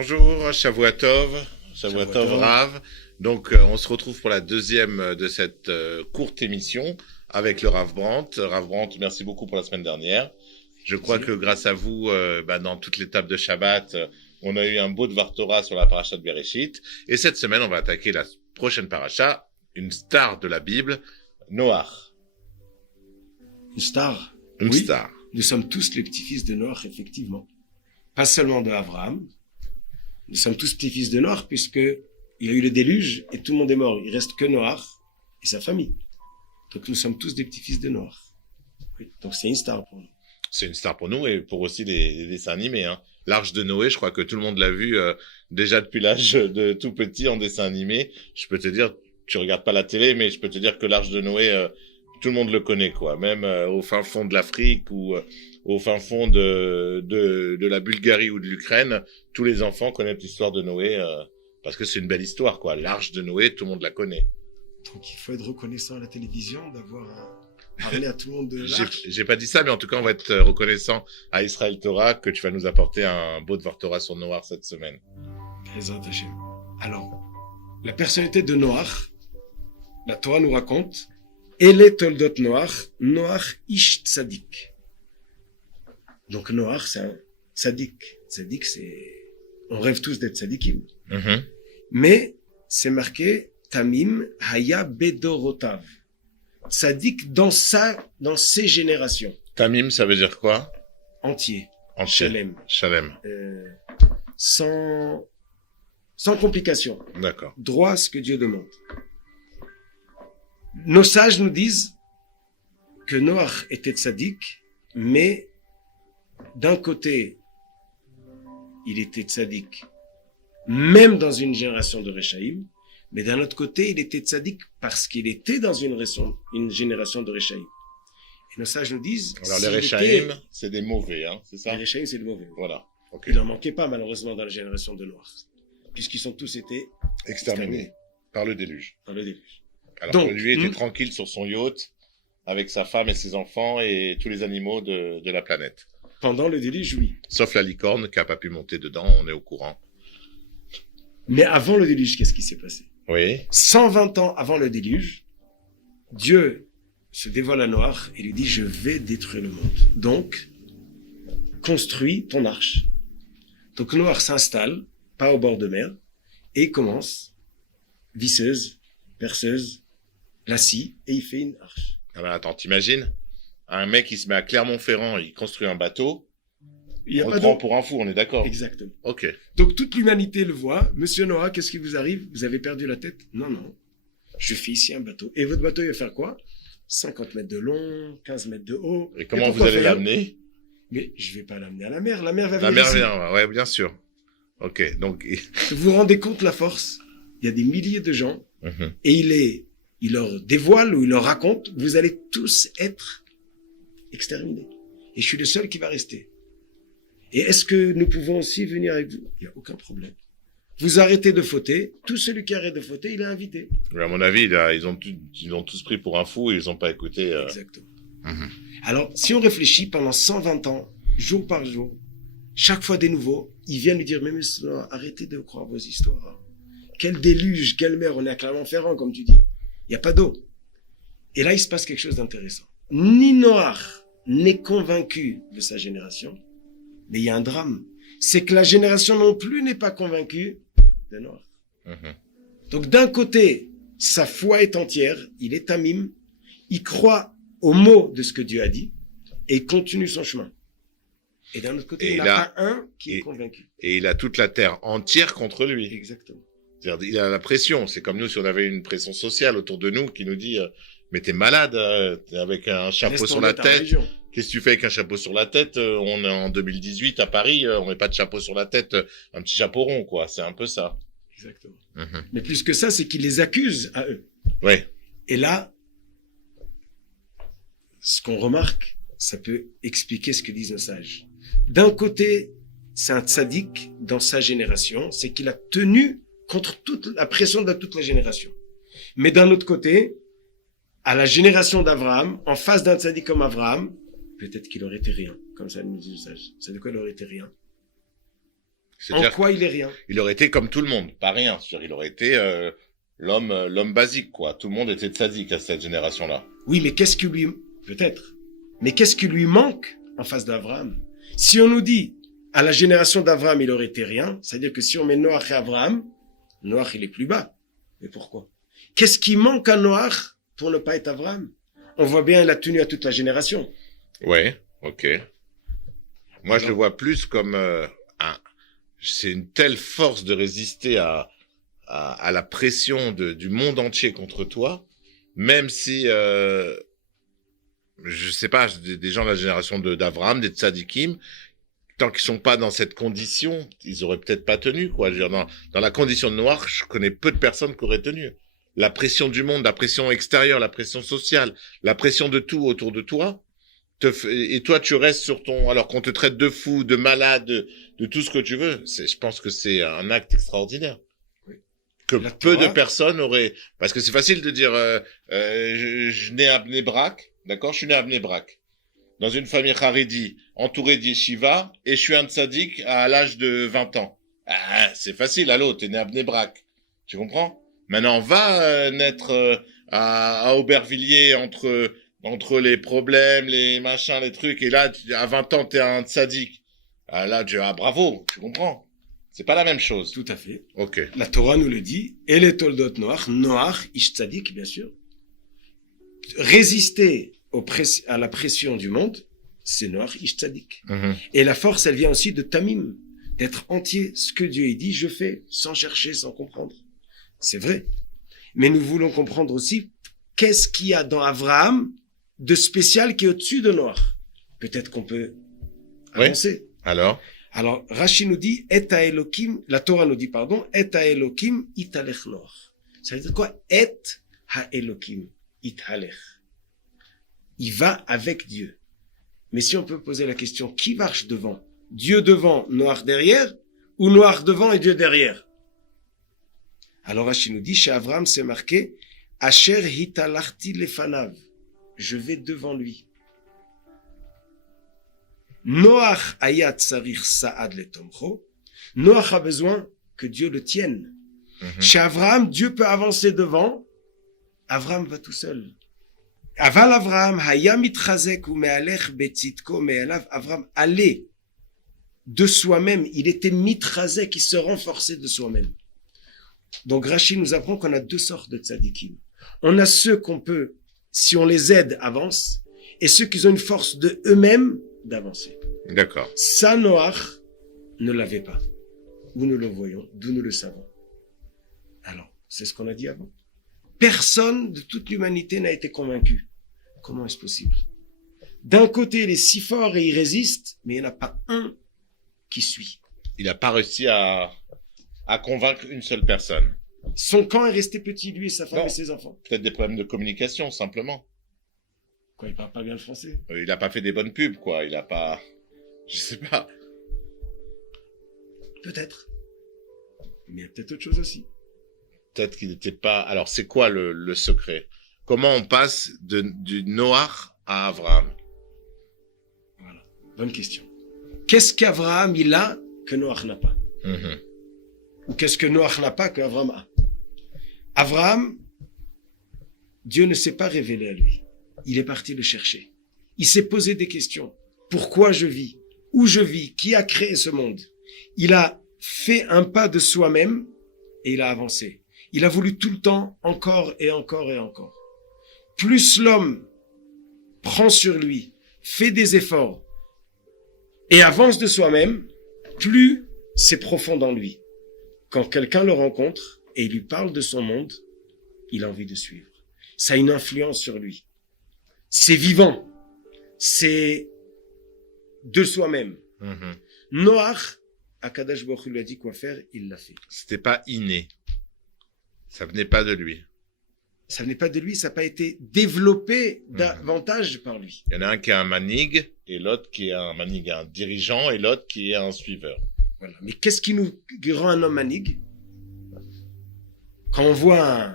Bonjour, Shavua Tov, Shavua Shavua Tov Tov. Rav. Donc, on se retrouve pour la deuxième de cette courte émission avec le Rav Brandt. Rav Brandt, merci beaucoup pour la semaine dernière. Je crois que grâce à vous, dans toute l'étape de Shabbat, on a eu un beau Dvar Torah sur la paracha de Bereshit. Et cette semaine, on va attaquer la prochaine paracha, une star de la Bible, Noach. Une star. Une Oui, star. nous sommes tous les petits-fils de Noach, effectivement. Pas seulement de Abraham. Nous sommes tous petits-fils de Noach, puisque il y a eu le déluge et tout le monde est mort. Il reste que Noach et sa famille. Donc nous sommes tous des petits-fils de Noach. Oui. Donc c'est une star pour nous. C'est une star pour nous et pour aussi les dessins animés. Hein. L'Arche de Noé, je crois que tout le monde l'a vu déjà depuis l'âge de tout petit en dessin animé. Je peux te dire, tu regardes pas la télé, mais je peux te dire que l'Arche de Noé, tout le monde le connaît, quoi. Même au fin fond de l'Afrique ou au fin fond de la Bulgarie ou de l'Ukraine, tous les enfants connaissent l'histoire de Noé parce que c'est une belle histoire, quoi. L'Arche de Noé, tout le monde la connaît. Donc il faut être reconnaissant à la télévision d'avoir parlé à tout le monde de l'Arche. J'ai pas dit ça, mais en tout cas, on va être reconnaissant à Israël Torah que tu vas nous apporter un beau Dvar Torah sur Noach cette semaine. Bezrat Hashem. Alors, la personnalité de Noach, la Torah nous raconte, Ele Toldot Noach, Noach Ish Tzadik. Donc Noach, c'est un tzadik. Tzadik, c'est... On rêve tous d'être tzadikim. Mm-hmm. Mais c'est marqué Tamim Haya Bedorotav. Tzadik dans ses générations. Tamim, ça veut dire quoi? Entier. Entier. Shalem. Shalem. Sans complication. D'accord. Droit à ce que Dieu demande. Nos sages nous disent que Noach était tzaddik, mais d'un côté, il était tzaddik, même dans une génération de Réchaïm, mais d'un autre côté, il était tzaddik parce qu'il était dans une génération de Réchaïm. Et nos sages nous disent... Alors, les Réchaïm, c'est des mauvais, hein, c'est ça? Les Réchaïm, c'est des mauvais. Voilà. Okay. Il n'en manquait pas, malheureusement, dans la génération de Noach, puisqu'ils sont tous été exterminés par le déluge. Par le déluge. Alors donc, que lui était tranquille sur son yacht, avec sa femme et ses enfants et tous les animaux de la planète. Pendant le déluge, oui. Sauf la licorne qui n'a pas pu monter dedans, on est au courant. Mais avant le déluge, qu'est-ce qui s'est passé? Oui. 120 ans avant le déluge, Dieu se dévoile à Noach et lui dit « Je vais détruire le monde. Donc, construis ton arche. » Donc Noach s'installe, pas au bord de mer, et commence, visseuse, perceuse, la scie, et il fait une arche. Ah ben attends, t'imagines? Un mec, il se met à Clermont-Ferrand, il construit un bateau, on le prend pour un fou, on est d'accord? Exactement. Ok. Donc toute l'humanité le voit. Monsieur Noah, qu'est-ce qui vous arrive? Vous avez perdu la tête? Non, non. Je fais ici un bateau. Et votre bateau, il va faire quoi? 50 mètres de long, 15 mètres de haut. Et comment vous allez l'amener? Mais je vais pas l'amener à la mer. La mer va venir. La mer ici. vient, ouais, bien sûr. Ok, donc... Vous vous rendez compte la force? Il y a des milliers de gens, et il leur dévoile ou il leur raconte, vous allez tous être exterminés. Et je suis le seul qui va rester. Et est-ce que nous pouvons aussi venir avec vous? Il n'y a aucun problème. Vous arrêtez de fauter. Tout celui qui arrête de fauter, il est invité. Mais à mon avis, ils ont tous pris pour un fou et ils n'ont pas écouté. Exactement. Alors, si on réfléchit pendant 120 ans, jour par jour, chaque fois des nouveaux, ils viennent lui dire, mais monsieur, arrêtez de croire vos histoires. Quel déluge, quelle mer, on est à Clermont-Ferrand, comme tu dis. Il n'y a pas d'eau. Et là, il se passe quelque chose d'intéressant. Ni Noach n'est convaincu de sa génération, mais il y a un drame. C'est que la génération non plus n'est pas convaincue de Noach. Donc d'un côté, sa foi est entière, il est tamim, il croit aux mots de ce que Dieu a dit, et il continue son chemin. Et d'un autre côté, il n'y en a pas un qui est convaincu. Et il a toute la terre entière contre lui. Exactement. C'est-à-dire, il a la pression. C'est comme nous, si on avait une pression sociale autour de nous qui nous dit mais t'es malade avec un chapeau sur la tête. Qu'est-ce que tu fais avec un chapeau sur la tête? On est en 2018 à Paris, on met pas de chapeau sur la tête, un petit chapeau rond, quoi. C'est un peu ça. Exactement. Mais plus que ça, c'est qu'il les accuse à eux. Ouais. Et là, ce qu'on remarque, ça peut expliquer ce que disent nos sages. D'un côté, c'est un tzaddik dans sa génération, c'est qu'il a tenu contre toute la pression de toute la génération. Mais d'un autre côté, à la génération d'Abraham, en face d'un tzaddik comme Abraham, peut-être qu'il aurait été rien, comme ça nous dit le sage. C'est de quoi il aurait été rien? En C'est-à-dire quoi il est rien? qu'il aurait été comme tout le monde, pas rien. C'est-à-dire il aurait été l'homme basique, quoi. Tout le monde était tzaddik à cette génération-là. Oui, mais qu'est-ce qui lui... Peut-être. Mais qu'est-ce qui lui manque en face d'Abraham? Si on nous dit, à la génération d'Abraham, il aurait été rien, c'est-à-dire que si on met Noach et Abraham, Noach, il est plus bas. Mais pourquoi? Qu'est-ce qui manque à Noach pour ne pas être Abraham? On voit bien, il a tenu à toute la génération. Ouais, ok. Moi, Alors, je le vois plus comme c'est une telle force de résister à la pression du monde entier contre toi, même si, je sais pas, des gens de la génération d'Abraham, des tzadikim, tant qu'ils sont pas dans cette condition, ils auraient peut-être pas tenu, quoi. Je veux dire, dans la condition de Noir, je connais peu de personnes qui auraient tenu. La pression du monde, la pression extérieure, la pression sociale, la pression de tout autour de toi, et toi, tu restes sur alors qu'on te traite de fou, de malade, de tout ce que tu veux. Je pense que c'est un acte extraordinaire. Oui. Que La peu de Torah- personnes auraient, parce que c'est facile de dire, je nais à Bnei Brak, d'accord? Je suis né à Bnei Brak, dans une famille haredi, entouré d'yeshiva, et je suis un tzaddik à l'âge de 20 ans. Ah, c'est facile, allô, t'es né à Bnei Brak. Tu comprends? Maintenant, va naître à Aubervilliers entre les problèmes, les machins, les trucs, et là, à 20 ans, t'es un tzaddik. Ah, là, bravo, tu comprends? C'est pas la même chose. Tout à fait. Ok. La Torah nous le dit. Et les Toldot Noach, Noach, Ish Tzadik, bien sûr. Résister à la pression du monde, c'est Noach, Ish Tzadik. Mhm. Et la force, elle vient aussi de Tamim, d'être entier. Ce que Dieu dit, je fais, sans chercher, sans comprendre. C'est vrai. Mais nous voulons comprendre aussi qu'est-ce qu'il y a dans Abraham de spécial qui est au-dessus de Noach. Peut-être qu'on peut avancer. Alors? Alors, Rashi nous dit, Et Elohim, la Torah nous dit, pardon, Et Elohim italech Noach. Ça veut dire quoi? Et Elohim italech. Il va avec Dieu. Mais si on peut poser la question, qui marche devant? Dieu devant, Noach derrière, ou Noach devant et Dieu derrière? Alors Rashi nous dit, chez Abraham, c'est marqué, Asher hitalachti lefanav. Je vais devant lui. Noach ayat sarir saad le tomcho. Noach a besoin que Dieu le tienne. Mhm. Chez Abraham, Dieu peut avancer devant. Abraham va tout seul. Aval Abraham hayam itchazek u me'alech betzitko me'elav. Abraham allait de soi-même. Il était mitchazek, il se renforçait de soi-même. Donc Rashi nous apprend qu'on a deux sortes de tzadikim. On a ceux qu'on peut, si on les aide, avancent, et ceux qui ont une force de eux-mêmes d'avancer. D'accord. Ça, Noach ne l'avait pas. Où nous le voyons, d'où nous le savons. Alors, c'est ce qu'on a dit avant. Personne de toute l'humanité n'a été convaincu. Comment est-ce possible? D'un côté, il est si fort et il résiste, mais il n'y en a pas un qui suit. Il n'a pas réussi à convaincre une seule personne. Son camp est resté petit, lui et sa femme Non. et ses enfants. Peut-être des problèmes de communication, simplement. Quoi, il parle pas bien le français? Il n'a pas fait des bonnes pubs, quoi. Il n'a pas... Je sais pas. Peut-être. Mais il y a peut-être autre chose aussi. Peut-être qu'il n'était pas... Alors, c'est quoi le secret? Comment on passe du Noach à Abraham? Voilà. Bonne question. Qu'est-ce qu'Abraham, il a que Noach n'a pas? Mhm. Ou qu'est-ce que Noach n'a pas que Abraham a? Abraham, Dieu ne s'est pas révélé à lui. Il est parti le chercher. Il s'est posé des questions. Pourquoi je vis? Où je vis? Qui a créé ce monde? Il a fait un pas de soi-même et il a avancé. Il a voulu tout le temps, encore et encore et encore. Plus l'homme prend sur lui, fait des efforts et avance de soi-même, plus c'est profond dans lui. Quand quelqu'un le rencontre et il lui parle de son monde, il a envie de suivre. Ça a une influence sur lui. C'est vivant. C'est de soi-même. Mhm. Noach, Akadosh Baruch Hu lui a dit quoi faire, il l'a fait. C'était pas inné. Ça venait pas de lui. Ça venait pas de lui, ça n'a pas été développé davantage par lui. Il y en a un qui est un manig, et l'autre qui est un manig, un dirigeant, et l'autre qui est un suiveur. Voilà. Mais qu'est-ce qui nous rend un homme manig? Quand on voit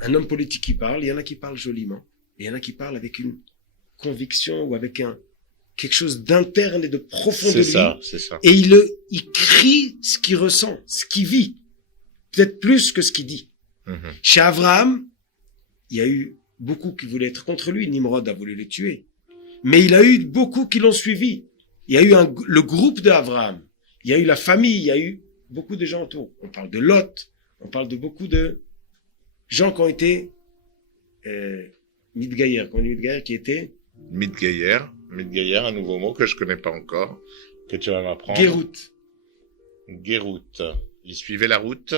un homme politique qui parle, il y en a qui parlent joliment, et il y en a qui parlent avec une conviction ou avec quelque chose d'interne et de profond de lui. C'est ça. Et il crie ce qu'il ressent, ce qu'il vit. Peut-être plus que ce qu'il dit. Chez Abraham, il y a eu beaucoup qui voulaient être contre lui. Nimrod a voulu le tuer. Mais il a eu beaucoup qui l'ont suivi. Il y a eu le groupe d'Abraham. Il y a eu la famille. Il y a eu beaucoup de gens autour. On parle de Lot. On parle de beaucoup de gens qui ont été Midgaïr, qui était Midgaïr, un nouveau mot que je connais pas encore, que tu vas m'apprendre. Guérout. Ils suivaient la route.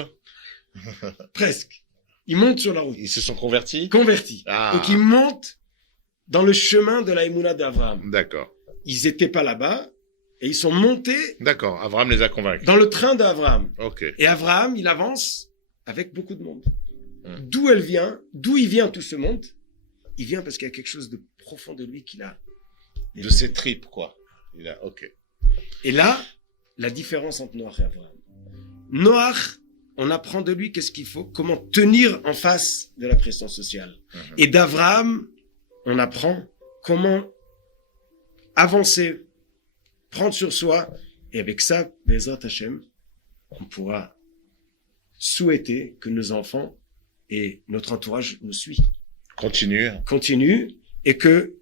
Presque. Ils montent sur la route. Ils se sont convertis. Donc ils montent dans le chemin de la Emouna d'Abraham. D'accord. Ils étaient pas là-bas et ils sont montés. D'accord. Abraham les a convaincus. Dans le train d'Abraham. Ok. Et Abraham, il avance avec beaucoup de monde. D'où il vient tout ce monde? Il vient parce qu'il y a quelque chose de profond de lui qu'il a. De ses tripes, quoi. Ok. Et là, la différence entre Noach et Abraham. Noach, on apprend de lui qu'est-ce qu'il faut, comment tenir en face de la pression sociale. Et d'Abraham, on apprend comment avancer, prendre sur soi. Et avec ça, Bezrat Hashem, on pourra souhaiter que nos enfants et notre entourage nous suivent. Continue, et que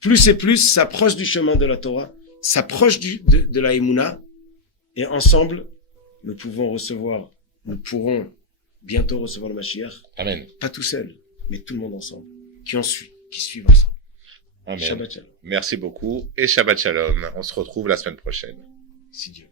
plus et plus s'approche du chemin de la Torah, s'approche de la Emouna, et ensemble, nous pourrons bientôt recevoir le Mashiach. Amen. Pas tout seul, mais tout le monde ensemble, qui suivent ensemble. Amen. Shabbat Shalom. Merci beaucoup et Shabbat Shalom. On se retrouve la semaine prochaine. Si Dieu.